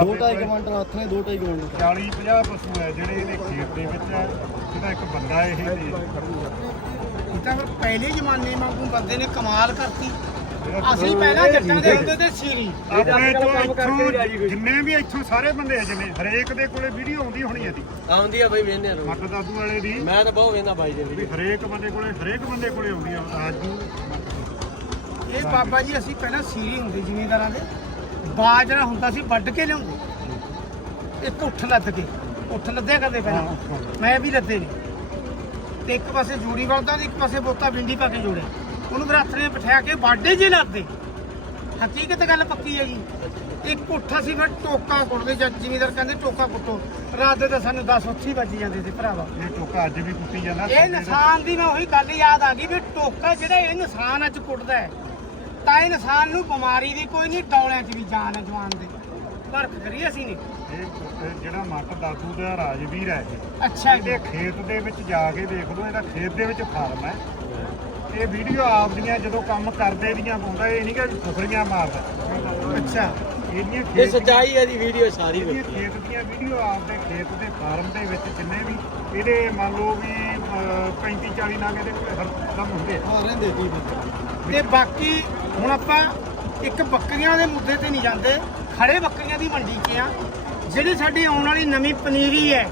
ਦੋ ਢਾਈ ਕਮਾਂਡਰ ਹੱਥ ਨੇ ਦੋ ਢਾਈ ਕਮਾਂਡਰ 40 50 ਪਸ਼ੂ ਹੈ ਜਿਹੜੇ ਇਹਦੇ ਖੇਤ ਦੇ ਵਿੱਚ ਹੈ। ਇਹਦਾ ਇੱਕ ਬੰਦਾ ਇਹ ਤੇ ਇਹ ਤਾਂ ਫਿਰ ਪਹਿਲੇ ਜ਼ਮਾਨੇ ਵਾਂਗੂ ਬੰਦੇ ਨੇ ਕਮਾਲ ਕਰਤੀ। ਅਸੀਂ ਪਹਿਲਾਂ ਜੱਟਾਂ ਦੇ ਹੁੰਦੇ ਤੇ ਸੀਰੀ। ਆਪਣੇ ਚੋਂ ਇੱਥੋਂ ਜਿੰਨੇ ਵੀ ਇੱਥੋਂ ਸਾਰੇ ਬੰਦੇ ਆ ਜਿੰਨੇ ਹਰੇਕ ਦੇ ਕੋਲੇ ਵੀਡੀਓ ਆਉਂਦੀ ਹੋਣੀ ਇਹਦੀ। ਆਉਂਦੀ ਆ ਬਈ ਵੇਨੇ ਮੱਟ ਦਾਦੂ ਵਾਲੇ ਦੀ। ਮੈਂ ਤਾਂ ਬਹੁਤ ਵੇਨਾ ਬਾਈ ਦੇ ਵੀ ਹਰੇਕ ਬੰਦੇ ਕੋਲੇ ਹਰੇਕ ਬੰਦੇ ਕੋਲੇ ਆਉਂਦੀ ਆ ਰਾਜੂ। ਇਹ ਬਾਬਾ ਜੀ ਅਸੀਂ ਪਹਿਲਾਂ ਸੀਰੀ ਹੁੰਦੇ ਜ਼ਿਮੀਂਦਾਰਾਂ ਦੇ। ਬਾਜਰਾ ਹੁੰਦਾ ਸੀ ਵੱਢ ਕੇ ਲਿਆਉਂਦੇ। ਇੱਕ ਉੱਠ ਲੱਦ ਕੇ ਉੱਠ ਲੱਦਿਆ ਕਰਦੇ ਪਹਿਲਾਂ। ਮੈਂ ਵੀ ਲੱਦੇ ਨੇ। ਤੇ ਇੱਕ ਪਾਸੇ ਜੂੜੀ ਵਲਦਾ ਤੇ ਇੱਕ ਪਾਸੇ ਬੋਤਾ ਬਿੰਡੀ ਪਾ ਕੇ ਜੋੜਿਆ। ਉਹਨੂੰ ਫਿਰ ਹੱਥ ਨੇ ਬਿਠਾ ਕੇ ਬਾਡੇ ਜੇ ਲੱਦਦੇ ਹਕੀਕਤ ਗੱਲ ਪੱਕੀ ਹੈ ਜੀ। ਇੱਕ ਉੱਠਾ ਸੀ ਫਿਰ ਟੋਕਾ ਕੁੱਟਦੇ ਜੱਜ ਜ਼ਿਮੀਂਦਾਰ ਕਹਿੰਦੇ ਟੋਕਾ ਕੁੱਟੋ। ਰਾਤ ਦੇ ਤਾਂ ਸਾਨੂੰ 10 ਉੱਥੇ ਵੱਜ ਜਾਂਦੇ ਸੀ ਭਰਾਵਾ। ਇਹ ਟੋਕਾ ਅੱਜ ਵੀ ਕੁੱਟੀ ਜਾਂਦਾ। ਇਹ ਇਨਸਾਨ ਦੀ ਮੈਂ ਉਹੀ ਗੱਲ ਯਾਦ ਆ ਗਈ ਵੀ ਟੋਕਾ ਜਿਹੜਾ ਇਹ ਇਨਸਾਨ ਅੱਜ ਕੁੱਟਦਾ ਹੈ ਤਾਂ ਇਹ ਇਨਸਾਨ ਨੂੰ ਬਿਮਾਰੀ ਦੀ ਕੋਈ ਨਹੀਂ ਡੌਲਿਆਂ 'ਚ ਵੀ ਜਾਨ ਹੈ ਜਵਾਨ ਦੇ। ਪਰਖ ਕਰੀ ਅਸੀਂ ਨੇ। ਇਹ ਜਿਹੜਾ ਮੱਟ ਦਾਦੂ ਦਾ ਰਾਜਵੀਰ ਹੈ ਇਹ ਅੱਛਾ ਜੀ। ਇਹਦੇ ਖੇਤ ਦੇ ਵਿੱਚ ਜਾ ਕੇ ਦੇਖ ਲਓ ਇਹਦਾ ਖੇਤ ਦੇ ਵਿੱਚ ਫਾਰਮ ਹੈ। ਇਹ ਵੀਡੀਓ ਆਪਦੀਆਂ ਜਦੋਂ ਕੰਮ ਕਰਦੇ ਦੀਆਂ ਪਾਉਂਦਾ ਇਹ ਨਹੀਂ ਕਿ ਫੁਕਰੀਆਂ ਮਾਰਦਾ। ਅੱਛਾ। ਇਹਦੀਆਂ ਇਹ ਖੇਤ ਸੱਚਾਈ ਹੈ ਦੀ ਵੀਡੀਓ ਸਾਰੀ ਇਹਦੀਆਂ ਵੇਖੀ ਖੇਤ ਦੀਆਂ ਵੀਡੀਓ ਆਪਦੇ ਖੇਤ ਦੇ ਫਾਰਮ ਦੇ ਵਿੱਚ ਜਿੰਨੇ ਵੀ ਇਹਦੇ ਮੰਨ ਲਓ ਵੀ 35 40 ਨਾਗ ਕੋਲ ਹਰ ਦਮ ਹੁੰਦੇ ਆ। ਹਾਂ ਰਹਿੰਦੇ ਕੀ ਤੇ ਬਾਕੀ ਹੁਣ ਆਪਾਂ ਇੱਕ ਬੱਕਰੀਆਂ ਦੇ ਮੁੱਦੇ ਤੇ ਨਹੀਂ ਜਾਂਦੇ ਖੜੇ ਬੱਕਰੀਆਂ ਦੀ ਮੰਡੀ 'ਚ ਆ। ਜਿਹੜੀ ਸਾਡੀ ਆਉਣ ਵਾਲੀ ਨਵੀਂ ਪਨੀਰੀ ਹੈ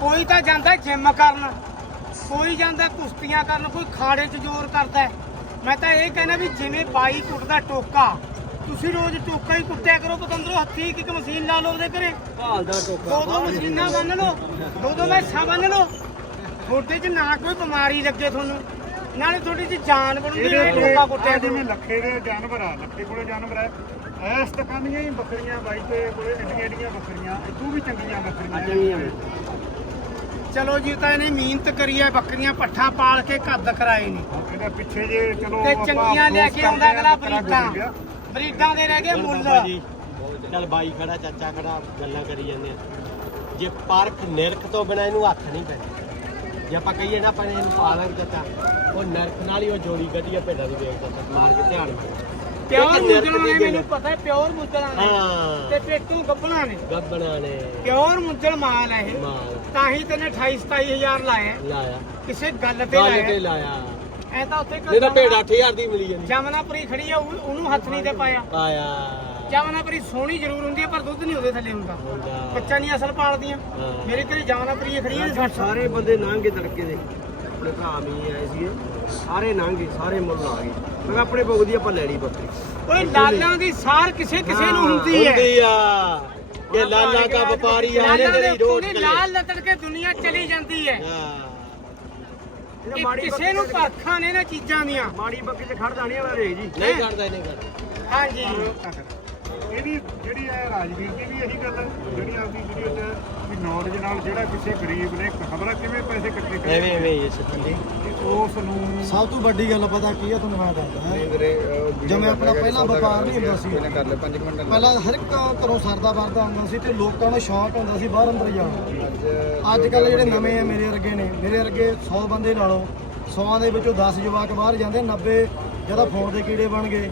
ਕੋਈ ਤਾਂ ਜਾਂਦਾ ਜਿਮ ਕਰਨ ਕੋਈ ਜਾਂਦਾ ਕੁਸ਼ਤੀਆਂ ਕਰਨ ਕੋਈ ਖਾੜੇ 'ਚ ਜ਼ੋਰ ਕਰਦਾ। ਮੈਂ ਤਾਂ ਇਹ ਕਹਿੰਦਾ ਵੀ ਜਿਵੇਂ ਬਾਈ ਕੁੱਟਦਾ ਟੋਕਾ ਤੁਸੀਂ ਰੋਜ਼ ਟੋਕਾ ਹੀ ਕੁੱਟਿਆ ਕਰੋ ਪਤੰਦਰੋ ਹੱਥੀ ਇੱਕ ਇੱਕ ਮਸ਼ੀਨ ਲਾ ਲਓ ਉਹਦੇ ਘਰੇ। ਭਾਲਦਾ ਟੋਕਾ। ਦੋ ਦੋ ਮਸ਼ੀਨਾਂ ਬੰਨ ਲਓ ਦੋ ਦੋ ਮੈਸਾਂ ਬੰਨ ਲਓ। ਤੁਹਾਡੇ 'ਚ ਨਾ ਕੋਈ ਬਿਮਾਰੀ ਲੱਗੇ ਤੁਹਾਨੂੰ। ਨਾਲੇ ਤੁਹਾਡੀ 'ਚ ਜਾਨ ਬਣੂਗੀ ਕੋਲੇ ਟੋਕਾ ਕੁੱਟਿਆ ਜਿਵੇਂ ਲੱਖੇ ਦੇ ਜਾਨਵਰ ਆ ਲੱਖੇ ਕੋਲੇ ਜਾਨਵਰ ਹੈ ਐਸ ਤਕਾਨੀਆਂ ਹੀ ਬੱਕਰੀਆਂ ਬਾਈ ਤੇ ਕੋਲੇ ਏਡੀਆਂ ਏਡੀਆਂ ਬੱਕਰੀਆਂ ਇਦੋਂ ਵੀ ਚੰਗੀਆਂ ਬੱਕਰੀਆਂ ਚੰਗੀਆਂ। ਚਲੋ ਜੀ ਤਾਂ ਇਹਨੇ ਮਿਹਨਤ ਕਰੀ ਹੈ ਬੱਕਰੀਆਂ ਪੱਠਾ ਪਾਲ ਕੇ ਕੱਦ ਕਰਾਏ ਨੇ। ਇਹਦੇ ਪਿੱਛੇ ਜੇ ਚਲੋ ਤੇ ਚੰਗੀਆਂ ਲੈ ਕੇ ਆਉਂਦਾ ਅਗਲਾ ਆ, ਬਰੀਡਾਂ। ਬਰੀਡਾਂ ਦੇ ਰਹਿ ਗਏ ਮੁੱਲ। ਚੱਲ ਬਾਈ ਖੜਾ ਚਾਚਾ ਖੜਾ ਗੱਲਾਂ ਕਰੀ ਜਾਂਦੇ ਆ। ਜੇ ਪਰਖ ਨਿਰਖ ਤੋਂ ਬਿਨਾ ਇਹਨੂੰ ਹੱਥ ਨਹੀਂ ਪੈਂਦਾ। ਜੇ ਆਪਾਂ ਕਹੀਏ ਨਾ ਆਪਾਂ ਨੇ ਇਹਨੂੰ ਪਾਲਣ ਚਾਚਾ ਉਹ ਨਿਰਖ ਨਾਲ ਹੀ ਉਹ ਜੋੜੀ ਕੱਢੀ ਆ ਭੇਡਾਂ ਦੀ ਵੇਖ ਚਾਚਾ ਮਾਰ ਕੇ ਧਿਆਨ ਮਾਰ ਪਿਓਰ ਦੀ ਨੇ। ਮੈਨੂੰ ਪਤਾ ਹੈ ਪਿਓਰ ਮੁੱਦਲਾਂ ਨੇ ਹਾਂ। ਤੇ ਪੇਟੂ ਗੱਬਣਾ ਨੇ। ਗੱਬਣਾ ਨੇ। ਪਿਓਰ ਮੁੱਦਲ ਮਾਲ ਹੈ ਇਹ। ਮਾਲ। ਤਾਂ ਹੀ ਤੈਨੇ 28 27000 ਲਾਇਆ। ਲਾਇਆ। ਕਿਸੇ ਗੱਲ ਤੇ ਗੱਲ ਤੇ ਲਾਇਆ। ਲਾਇਆ ਐ ਤਾਂ ਉੱਥੇ ਨਹੀਂ ਤਾਂ ਭੇਡ 8000 ਦੀ ਮਿਲੀ ਜਾਂਦੀ। ਜਮਨਾਪੁਰੀ ਖੜੀ ਆ ਉਹ- ਉਹਨੂੰ ਹੱਥ ਨਹੀਂ ਤੇ ਪਾਇਆ। ਪਾਇਆ। ਜਮਨਾਪੁਰੀ ਸੋਹਣੀ ਜ਼ਰੂਰ ਹੁੰਦੀ ਹੈ ਪਰ ਦੁੱਧ ਨਹੀਂ ਉਹਦੇ ਥੱਲੇ ਹੁੰਦਾ। ਬੱਚਾ ਨਹੀਂ ਅਸਲ ਪਾਲਦੀਆਂ। ਹਾਂ। ਮੇਰੇ ਘਰੇ ਜਮਨਾਪੁਰੀ ਖੜੀ ਹੈ ਸਾਰੇ ਬੰਦੇ ਨਾਂਗੇ ਤੜਕੇ ਦੇ। ਆਪਣੇ ਭਰਾ ਵੀ ਆਏ ਸੀਗੇ। ਸਾਰੇ ਨਾਂਗੇ ਸਾਰੇ ਮੁੱਲ ਆ ਗਏ। ਮੈਂ ਆਪਣੇ ਪੁੱਗ ਦੀ ਆਪਾਂ ਲੈਣੀ ਬੱਕਰੀ। ਓਏ ਲਾਲਾਂ ਦੀ ਸਾਰ ਕਿਸੇ ਕਿਸੇ ਨੂੰ ਹੁੰਦੀ ਹੈ। ਹੁੰਦੀ ਆ। ਇਹ ਲਾਲਾ ਦਾ ਵਪਾਰੀ ਆ ਨੇ ਲਾਲਾਂ ਦੇ ਰੋਜ਼ ਲਾਲ ਲਤੜ ਕੇ ਦੁਨੀਆ ਚਲੀ ਜਾਂਦੀ ਹੈ। ਹਾਂ। ਕਿਸੇ ਨੂੰ ਪਰਖਾਂ ਨੇ ਨਾ ਚੀਜ਼ਾਂ ਦੀਆਂ। ਮਾੜੀ ਬੱਕਰੀ 'ਚ ਖੜਦਾ ਨਹੀਂ ਵਾਲਾ ਰੇਖ ਜੀ। ਨਹੀਂ ਕਰਦਾ ਨਹੀਂ ਕਰਦਾ ਹਾਂਜੀ। ਇਹਦੀ ਜਿਹੜੀ ਹੈ ਰਾਜਵੀਰ ਦੀ ਵੀ ਇਹੀ ਗੱਲ ਹੈ ਜਿਹੜੀ ਆਪਦੀ ਵੀਡੀਓ ਤੇ ਵੀ ਨੌਲੇਜ ਨਾਲ ਜਿਹੜਾ ਕਿਸੇ ਗਰੀਬ ਨੇ ਖਬਰਾਂ ਕਿਵੇਂ ਪੈਸੇ ਇਕੱਠੇ ਕਰੇ? ਐਵੇਂ ਐਵੇਂ ਇਹ ਸੱਚੀ ਤੇ ਉਸ ਨੂੰ ਸਭ ਤੋਂ ਵੱਡੀ ਗੱਲ ਪਤਾ ਕੀ ਆ ਤੁਹਾਨੂੰ ਮੈਂ ਦੱਸਦਾ। ਹਾਂ ਜਿਵੇਂ ਆਪਣਾ ਪਹਿਲਾਂ ਵਪਾਰ ਨਹੀਂ ਹੁੰਦਾ ਸੀ। ਕਰ ਲੈ 5 ਮਿੰਟ ਪਹਿਲਾਂ ਹਰ ਇੱਕ ਘਰੋਂ ਸਰਦਾ ਵਰਦਾ ਹੁੰਦਾ ਸੀ ਤੇ ਲੋਕਾਂ ਨੂੰ ਸ਼ੌਂਕ ਹੁੰਦਾ ਸੀ ਬਾਹਰ ਅੰਦਰ ਜਾਣ ਦਾ। ਅੱਜ ਕੱਲ ਜਿਹੜੇ ਨਵੇਂ ਆ ਮੇਰੇ ਵਰਗੇ ਨੇ ਮੇਰੇ ਵਰਗੇ 100 ਬੰਦੇ ਲਾ ਲਓ 100 ਦੇ ਵਿੱਚੋਂ 10 ਜਵਾਕ ਬਾਹਰ ਜਾਂਦੇ 90 ਜਿਹਦਾ ਫੋਨ ਦੇ ਕੀੜੇ ਬਣ ਗਏ।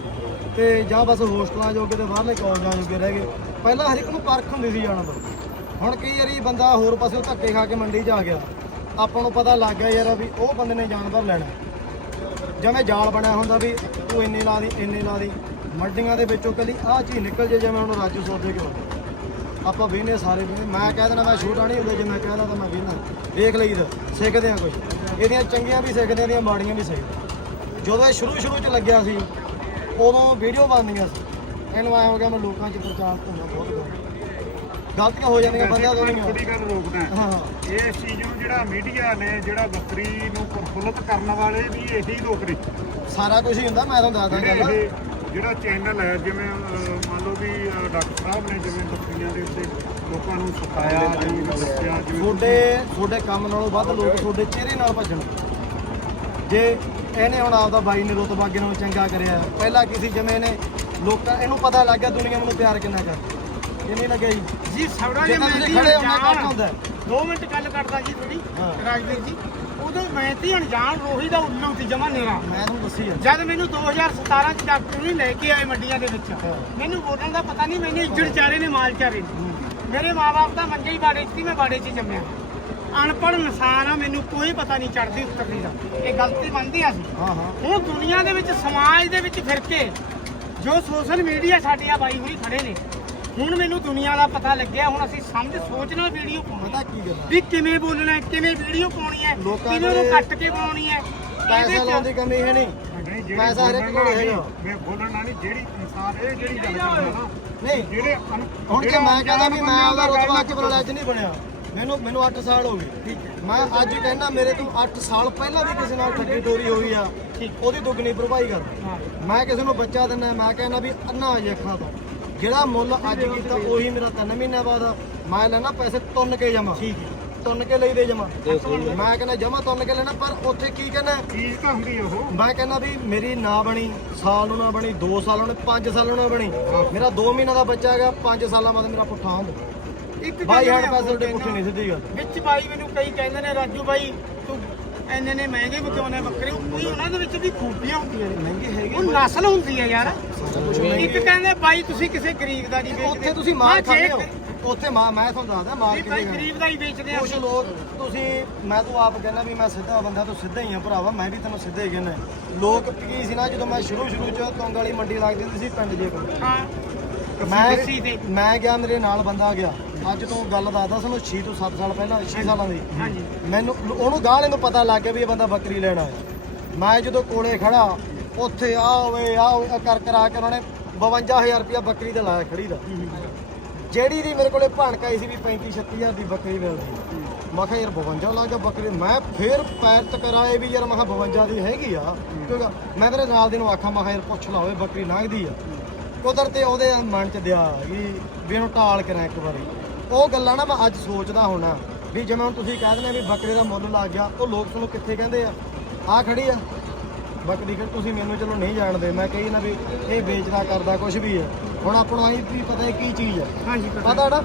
ਤੇ ਜਾਂ ਬਸ ਹੋਸਟਲਾਂ ਜੋਗੇ ਤੇ ਬਾਹਰਲੇ ਕਾਲਜਾਂ ਜੋਗੇ ਰਹਿ ਗਏ। ਪਹਿਲਾਂ ਹਰ ਇੱਕ ਨੂੰ ਪਰਖ ਹੁੰਦੀ ਸੀ ਜਾਣ ਦਾ। ਹੁਣ ਕਈ ਵਾਰੀ ਬੰਦਾ ਹੋਰ ਪਾਸੇ ਧੱਕੇ ਖਾ ਕੇ ਮੰਡੀ 'ਚ ਆ ਗਿਆ। ਆਪਾਂ ਨੂੰ ਪਤਾ ਲੱਗ ਗਿਆ ਯਾਰ ਵੀ ਉਹ ਬੰਦੇ ਨੇ ਜਾਨਵਰ ਲੈਣਾ। ਜਿਵੇਂ ਜਾਲ ਬਣਿਆ ਹੁੰਦਾ ਵੀ ਤੂੰ ਇੰਨੇ ਲਾ ਦੀ, ਇੰਨੇ ਲਾ ਦੀ। ਮੰਡੀਆਂ ਦੇ ਵਿੱਚੋਂ ਕੱਲੀ ਆਹ ਚੀਜ਼ ਨਿਕਲ ਜੇ ਜਿਵੇਂ ਹੁਣ ਰਾਜੂ ਸੌਦੇ ਕੇ ਬੰਦੇ ਆਪਾਂ ਵੇਨੇ ਸਾਰੇ ਵੀ ਮੈਂ ਕਹਿ ਦੇਣਾ ਮੈਂ ਛੋਟਾ ਨਹੀਂ ਹੁੰਦਾ ਜੇ ਮੈਂ ਕਹਿਦਾ ਤਾਂ ਮੈਂ ਵੇਨਾ ਵੇਖ ਲਈਦਾ ਸਿੱਖਦੇ ਆ ਕੁਝ ਇਹਦੀਆਂ ਚੰਗੀਆਂ ਵੀ ਸਿੱਖਦੇ ਆ ਇਹਦੀਆਂ ਮਾੜੀਆਂ ਵੀ ਸਿੱਖਦੇ। ਜਦੋਂ ਇਹ ਸ਼ੁਰੂ ਸ਼ੁਰੂ ਚ ਲੱਗਿਆ ਸੀ ਉਦੋਂ ਵੀਡੀਓ ਬਣਦੀਆਂ ਸੀ। ਇਹਨੂੰ ਆਇਆ ਹੋ ਗਿਆ ਮੈਂ ਲੋਕਾਂ 'ਚ ਪ੍ਰਚਾਰ ਕਰਨਾ ਬਹੁਤ ਗਲਤ ਗਲਤੀਆਂ ਹੋ ਜਾਂਦੀਆਂ ਬੰਦਿਆਂ ਤੋਂ ਨਹੀਂ ਥੋੜੀ ਗੱਲ ਰੋਕਦਾ। ਹੈ। ਹਾਂ ਇਹ ਚੀਜ਼ ਨੂੰ ਜਿਹੜਾ ਮੀਡੀਆ ਨੇ ਜਿਹੜਾ ਬੱਕਰੀ ਨੂੰ ਪ੍ਰਫੁੱਲਤ ਕਰਨ ਵਾਲੇ ਵੀ ਇਹੀ ਲੋਕ ਨੇ। ਸਾਰਾ ਕੁਝ ਹੀ ਹੁੰਦਾ ਮੈਂ ਤੁਹਾਨੂੰ ਦੱਸਦਾ ਜਿਹੜੇ ਗੱਲ ਇਹ ਜਿਹੜਾ ਚੈਨਲ ਹੈ ਜਿਵੇਂ ਅਹ, ਮੰਨ ਲਓ ਵੀ ਅਹ, ਡਾਕਟਰ ਸਾਹਿਬ ਨੇ ਜਿਵੇਂ ਬੱਕਰੀਆਂ ਦੇ ਉੱਤੇ ਲੋਕਾਂ ਨੂੰ ਸਿਖਾਇਆ ਜਿਵੇਂ ਦੱਸਿਆ ਜਿਵੇਂ ਤੁਹਾਡੇ ਤੁਹਾਡੇ ਕੰਮ ਨਾਲੋਂ ਵੱਧ ਲੋਕ ਤੁਹਾਡੇ ਚਿਹਰੇ ਨਾਲ ਭੱਜਣ। ਜੇ ਇਹਨੇ ਹੁਣ ਆਪਦਾ ਬਾਈ ਨੇ ਰੁਤਬਾ ਅੱਗੇ ਨਾਲੋਂ ਚੰਗਾ ਕਰਿਆ। ਪਹਿਲਾਂ ਕਿਸੇ ਜਿਵੇਂ ਨੇ ਲੋਕਾਂ ਇਹਨੂੰ ਪਤਾ ਲੱਗ ਗਿਆ ਦੁਨੀਆ ਮੈਨੂੰ ਪਿਆਰ ਕਿੰਨਾ ਇਹ ਨਹੀਂ ਲੱਗਿਆ ਜੀ। ਜੀ ਸਵੜਾ ਜੇ ਮੈਂ ਤੁਸੀਂ ਦੀ ਖੜੇ ਹੋਣਾ ਕੱਟ ਹੁੰਦਾ ਹੈ। 2 ਮਿੰਟ ਗੱਲ ਕਰਦਾ ਜੀ ਥੋੜੀ ਹਾਂ। ਰਾਜਵੀਰ ਜੀ। ਉਦੋਂ ਮੈਂ ਤੀ ਅਣਜਾਣ ਰੋਹੀ ਦਾ ਉੱਲੂ ਸੀ ਜਮਾ ਨੇਰਾ। ਮੈਂ ਤੁਹਾਨੂੰ ਦੱਸੀ ਜਾਂਦਾ ਜਦ ਮੈਨੂੰ 2017 ਚ ਡਾਕਟਰ ਨੇ ਲੈ ਕੇ ਆਏ ਮੰਡੀਆਂ ਦੇ ਵਿੱਚ ਮੈਨੂੰ ਬੋਲਣ ਦਾ ਪਤਾ ਨਹੀਂ ਮੈਨੂੰ ਇੱਜੜ ਚਾਰੇ ਨੇ ਮਾਲ ਚਾਰੇ ਨੇ। ਮੇਰੇ ਮਾਪੇ ਤਾਂ ਮੰਜੇ ਹੀ ਬਾੜੇ 'ਚ ਸੀ ਮੈਂ ਬਾੜੇ 'ਚ ਹੀ ਜੰਮਿਆ। ਅਨਪੜ੍ਹ ਇਨਸਾਨ ਆ ਮੈਨੂੰ ਕੋਈ ਪਤਾ ਨਹੀਂ ਚੜਦੀ ਉਤਰਦੀ ਦਾ ਇਹ ਗਲਤੀ ਮੰਨਦੀ ਆ ਸੀ ਹਾਂ ਹਾਂ। ਹੁਣ ਦੁਨੀਆ ਦੇ ਵਿੱਚ ਸਮਾਜ ਦੇ ਵਿੱਚ ਫਿਰ ਕੇ ਜੋ ਸੋਸ਼ਲ ਮੀਡੀਆ ਸਾਡੀਆਂ ਬਾਈ ਹੋਈ ਖੜੇ ਨੇ ਹੁਣ ਮੈਨੂੰ ਦੁਨੀਆ ਦਾ ਪਤਾ ਲੱਗਿਆ ਹੁਣ ਅਸੀਂ ਸਮਝ ਸੋਚ ਨਾਲ ਵੀਡੀਓ ਪਾਉਣੀ ਪਤਾ ਕੀ ਗੱਲ ਆ? ਵੀ ਕਿਵੇਂ ਬੋਲਣਾ ਹੈ ਕਿਵੇਂ ਵੀਡੀਓ ਪਾਉਣੀ ਹੈ ਲੋਕਾਂ ਕਿਵੇਂ ਉਹਨੂੰ ਦੇ ਕੱਟ ਕੇ ਪਾਉਣੀ ਹੈ। ਪੈਸੇ ਲਾਉਣ ਦੀ ਕਮੀ ਹੈ ਨਹੀਂ। ਨਹੀਂ ਜਿਹੜੀ ਪੈਸਾ ਹਰ ਇੱਕ ਕੋਲ ਬੋਲਣ ਹੈਗਾ। ਵਾਲੀ, ਮੈਂ ਬੋਲਣ ਵਾਲੀ ਜਿਹੜੀ ਇਨਸਾਨ ਇਹ ਜਿਹੜੀ ਗੱਲ ਕਰਦਾ ਨਾ ਨਹੀਂ। ਜਿਹੜੇ ਅਨ- ਹੁਣ ਜੇ ਜਿਹੜੇ ਮੈਂ ਕਹਿੰਦਾ ਵੀ ਮੈਂ ਉਹਦਾ ਰੁਤਬਾ ਦਾ ਕਬਰਲਾ ਚ ਨਹੀਂ ਬਣਿਆ। ਮੈਨੂੰ ਮੈਨੂੰ 8 ਸਾਲ ਹੋ ਗਏ। ਮੈਂ ਅੱਜ ਕਹਿੰਦਾ ਮੇਰੇ ਤੋਂ 8 ਸਾਲ ਪਹਿਲਾਂ ਵੀ ਕਿਸੇ ਨਾਲ ਠੱਗੀ ਟੋਰੀ ਹੋਈ ਆ ਉਹਦੀ ਦੁੱਗਣੀ ਭਰਪਾਈ ਕਰ। ਹਾਂ। ਮੈਂ ਕਿਸੇ ਨੂੰ ਬੱਚਾ ਦਿੰਦਾ ਮੈਂ ਕਹਿੰਦਾ ਵੀ ਅੰਨਾ ਹੋ ਜੇ ਅੱਖਾਂ ਤੋਂ। ਜਿਹੜਾ ਮੁੱਲ ਅੱਜ ਕੀਤਾ ਉਹੀ ਮੇਰਾ 3 ਮਹੀਨਿਆਂ ਬਾਅਦ। ਮੈਂ ਲੈਣਾ ਪੈਸੇ ਤੁੰਨ ਕੇ ਜਮਾ ਠੀਕ ਤੁੰਨ ਕੇ ਲਈ ਦੇ ਜਮਾ ਮੈਂ ਕਹਿੰਦਾ ਜਮਾ ਤੁੰਨ ਕੇ ਲੈਣਾ ਪਰ ਉੱਥੇ ਕੀ ਕਹਿੰਦਾ? ਚੀਜ਼ ਤਾਂ ਹੁੰਦੀ ਉਹ। ਮੈਂ ਕਹਿੰਦਾ ਵੀ ਮੇਰੀ ਨਾ ਬਣੀ ਸਾਲ ਨੂੰ ਨਾ ਬਣੀ 2 ਸਾਲ ਨੂੰ 5 ਸਾਲ ਨੂੰ ਨਾ ਬਣੀ। ਮੇਰਾ 2 ਮਹੀਨਾ ਦਾ ਬੱਚਾ ਹੈਗਾ 5 ਸਾਲਾਂ ਬਾਅਦ ਮੇਰਾ ਪੁੱਠਾ ਹੁੰਦਾ। ਇੱਕ ਬਾਈ ਮੈਂ ਪੈਸੇ ਕਹਿਣਾ, ਪੁੱਠੇ ਨਹੀਂ ਸਿੱਧੀ ਗੱਲ। ਵਿੱਚ ਬਾਈ ਮੈਨੂੰ ਕਈ ਕਹਿੰਦੇ ਨੇ ਰਾਜੂ ਬਾਈ ਤੂੰ ਇੰਨੇ ਨੇ ਮਹਿੰਗੇ ਵਿਕਿਆਉਣੇ ਬੱਕਰੇ ਕੋਈ ਉਹਨਾਂ ਦੇ ਵਿੱਚ ਵੀ ਖੂਬੀਆਂ ਹੁੰਦੀਆਂ ਨੇ। ਮਹਿੰਗੀ ਹੈਗੀ ਉਹ ਨਸਲ ਹੁੰਦੀ ਹੈ ਯਾਰ। ਇੱਕ ਕਹਿੰਦੇ ਬਾਈ ਤੁਸੀਂ ਕਿਸੇ ਗਰੀਬ ਦਾ ਨਹੀਂ ਵੇਚਦੇ। ਉੱਥੇ ਤੁਸੀਂ ਮਾਰ ਮੈਂ ਖਾਂਦੇ ਹੋ। ਉੱਥੇ ਮਾਰ ਮੈਂ ਤੁਹਾਨੂੰ ਦੱਸਦਾ ਮਾਰ ਵੀ ਕੇ ਬਾਈ ਗਰੀਬ ਦਾ ਹੀ ਵੇਚਦੇ ਆ। ਕੁਝ ਲੋਕ ਤੁਸੀਂ ਮੈਂ ਤੂੰ ਆਪ ਕਹਿੰਦਾ ਵੀ ਮੈਂ ਸਿੱਧਾ ਬੰਦਾ ਤੂੰ ਸਿੱਧਾ ਹੀ ਆ ਭਰਾਵਾ ਮੈਂ ਵੀ ਤੈਨੂੰ ਸਿੱਧਾ ਹੀ ਕਹਿੰਦਾ। ਲੋਕ ਕੀ ਸੀ ਨਾ ਜਦੋਂ ਮੈਂ ਸ਼ੁਰੂ ਸ਼ੁਰੂ ਚ ਤੋਂਗ ਵਾਲੀ ਮੰਡੀ ਲੱਗਦੀ ਹੁੰਦੀ ਸੀ ਪਿੰਡ ਜੇ ਕੋਲ। ਹਾਂ। ਮੈਂ ਮੈਂ ਗਿਆ ਮੇਰੇ ਨਾਲ ਬੰਦਾ ਗਿਆ। ਅੱਜ ਤੋਂ ਗੱਲ ਦੱਸਦਾ ਸਾਨੂੰ 6 ਤੋਂ 7 ਸਾਲ ਪਹਿਲਾਂ 6 ਸਾਲਾਂ ਦੀ। ਹਾਂਜੀ। ਮੈਨੂੰ ਉਹਨੂੰ ਗਾਲੇ ਨੂੰ ਪਤਾ ਲੱਗ ਗਿਆ ਵੀ ਇਹ ਬੰਦਾ ਬੱਕਰੀ ਲੈਣ ਆਇਆ। ਮੈਂ ਜਦੋਂ ਕੋਲੇ ਖੜਾ ਉੱਥੇ ਆ ਓਏ ਆ ਓਏ ਕਰ ਕਰਾ ਕੇ ਉਹਨਾਂ ਨੇ 52000 ਰੁਪਇਆ ਬੱਕਰੀ ਦਾ ਲਾਇਆ ਖੜੀ ਦਾ ਜਿਹੜੀ ਦੀ ਮੇਰੇ ਕੋਲੇ ਭਣਕ ਆਈ ਸੀ ਵੀ 35 36000 ਦੀ ਬੱਕਰੀ ਮਿਲਦੀ। ਮੈਂ ਕਿਹਾ ਯਾਰ 52 ਲੱਗ ਗਿਆ ਬੱਕਰੀ। ਮੈਂ ਫੇਰ ਪੈਰ ਟਕਰਾਏ ਵੀ ਯਾਰ ਮੈਂ ਕਿਹਾ 52 ਦੀ ਹੈਗੀ ਆ। ਕਿਉਂਕਿ ਮੈਂ ਤੇਰੇ ਨਾਲ ਦੇ ਨੂੰ ਆਖਾਂ ਮੈਂ ਕਿਹਾ ਯਾਰ ਪੁੱਛ ਲਾ ਓਏ ਬੱਕਰੀ ਲੰਘਦੀ ਆ। ਕੁਦਰਤੇ ਉਹਦੇ ਮਨ ਚ ਦਿਆ ਵੀ ਵੀ ਇਹਨੂੰ ਟਾਲ ਕਰਾਂ ਇੱਕ ਵਾਰੀ। ਉਹ ਗੱਲਾਂ ਨਾ ਮੈਂ ਅੱਜ ਸੋਚਦਾ ਹੋਣਾ ਵੀ ਜਿਵੇਂ ਹੁਣ ਤੁਸੀਂ ਕਹਿ ਦਿੰਦੇ ਵੀ ਬੱਕਰੇ ਦਾ ਮੁੱਲ ਲੱਗ ਗਿਆ ਉਹ ਲੋਕ ਤੁਹਾਨੂੰ ਕਿੱਥੇ ਕਹਿੰਦੇ ਆ? ਆ ਖੜੀ ਆ। ਬੱਕਰੀ ਕਿ ਤੁਸੀਂ ਮੈਨੂੰ ਚਲੋ ਨਹੀਂ ਜਾਣਦੇ। ਮੈਂ ਕਹੀ ਨਾ ਵੀ ਇਹ ਵੇਚਦਾ ਕਰਦਾ ਕੁਝ ਵੀ ਹੈ ਹੁਣ ਆਪਾਂ ਨੂੰ ਵੀ ਪਤਾ ਹੈ ਕੀ ਚੀਜ਼ ਹੈ ਹਾਂਜੀ ਪਤਾ ਨਾ।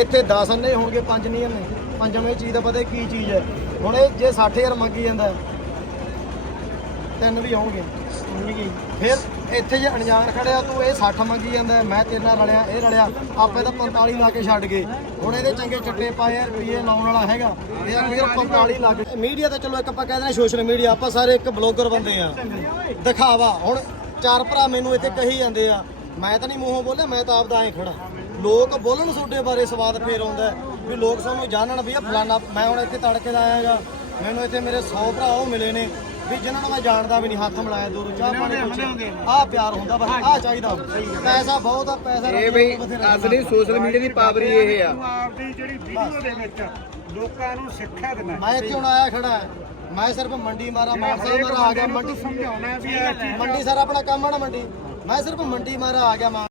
ਇੱਥੇ 10 ਅੰਨੇ ਹੋਣਗੇ 5 ਨਹੀਂ ਅੰਨੇ। ਪੰਜਾਂ ਨੂੰ ਇਹ ਚੀਜ਼ ਦਾ ਪਤਾ ਹੈ ਕੀ ਚੀਜ਼ ਹੈ ਹੁਣ ਇਹ ਜੇ 60000 ਮੰਗੀ ਜਾਂਦਾ ਤਿੰਨ ਵੀ ਆਉਣਗੇ। ਫਿਰ ਇੱਥੇ ਜੇ ਅਣਜਾਣ ਖੜਿਆ ਤੂੰ ਇਹ 60 ਮੰਗੀ ਜਾਂਦਾ ਮੈਂ ਤੇਰੇ ਨਾਲ ਰਲਿਆ ਇਹ ਰਲਿਆ ਆਪੇ ਤਾਂ 45 ਲਾ ਕੇ ਛੱਡ ਗਏ। ਹੁਣ ਇਹਦੇ ਚੰਗੇ ਚੱਟੇ ਪਾਏ ਆ, ਲਾਉਣ ਵਾਲਾ ਹੈਗਾ। ਇਹ ਆ ਫਿਰ 45 ਲੱਗ ਮੀਡੀਆ ਤਾਂ ਚਲੋ ਇੱਕ ਆਪਾਂ ਕਹਿੰਦੇ ਨੇ ਸੋਸ਼ਲ ਮੀਡੀਆ ਆਪਾਂ ਸਾਰੇ ਇੱਕ ਬਲੌਗਰ ਬੰਦੇ ਆ। ਦਿਖਾਵਾ ਹੁਣ ਚਾਰ ਭਰਾ ਮੈਨੂੰ ਇੱਥੇ ਕਹੀ ਜਾਂਦੇ ਆ ਮੈਂ ਤਾਂ ਨਹੀਂ ਮੂੰਹੋਂ ਬੋਲਿਆ ਮੈਂ ਤਾਂ ਆਪ ਦਾ ਐਂ ਖੜਾ। ਲੋਕ ਬੋਲਣ ਤੁਹਾਡੇ ਬਾਰੇ ਸਵਾਦ ਫੇਰ ਆਉਂਦਾ ਵੀ ਲੋਕ ਸਾਨੂੰ ਜਾਣਨ ਵੀ ਆ ਫਲਾਨਾ ਮੈਂ ਹੁਣ ਇੱਥੇ ਤੜਕੇ ਦਾ ਆਇਆਗਾ ਮੈਨੂੰ ਇੱਥੇ ਮੇਰੇ 100 ਭਰਾ ਉਹ ਮਿਲੇ ਨੇ। ਵੀ ਜਿਨ੍ਹਾਂ ਨੂੰ ਮੈਂ ਜਾਣਦਾ ਵੀ ਨਹੀਂ ਹੱਥ ਮਿਲਾਇਆ ਦੂਰੋਂ ਚਾਹ ਪਾਣੀ ਪੁੱਛਿਆ। ਆਹ ਪਿਆਰ ਹੁੰਦਾ ਬਸ ਆਹ ਚਾਹੀਦਾ। ਪੈਸਾ ਬਹੁਤ ਆ ਪੈਸਾ ਇਹ ਬਈ ਅਸਲੀ ਸੋਸ਼ਲ ਮੀਡੀਆ ਦੀ ਪਾਵਰ ਹੀ ਇਹ ਆ। ਆਪਦੀ ਜਿਹੜੀ ਵੀਡੀਓ ਦੇ ਵਿੱਚ ਲੋਕਾਂ ਨੂੰ ਸਿੱਖਿਆ ਦੇਣਾ। ਮੈਂ ਇੱਥੇ ਹੁਣ ਆਇਆ ਖੜਾ ਮੈਂ ਸਿਰਫ ਮੰਡੀ ਮਾਰਾ ਮਾਨਸਾ ਮਾਰਾ ਆ ਗਿਆ ਮੰਡੀ ਸਮਝਾਉਣਾ ਵੀ ਇਹ ਚੀਜ਼ ਮੰਡੀ ਸਰ ਆਪਣਾ ਕੰਮ ਆ ਨਾ ਮੰਡੀ। ਮੈਂ ਸਿਰਫ ਮੰਡੀ ਮਾਰਾ ਆ ਗਿਆ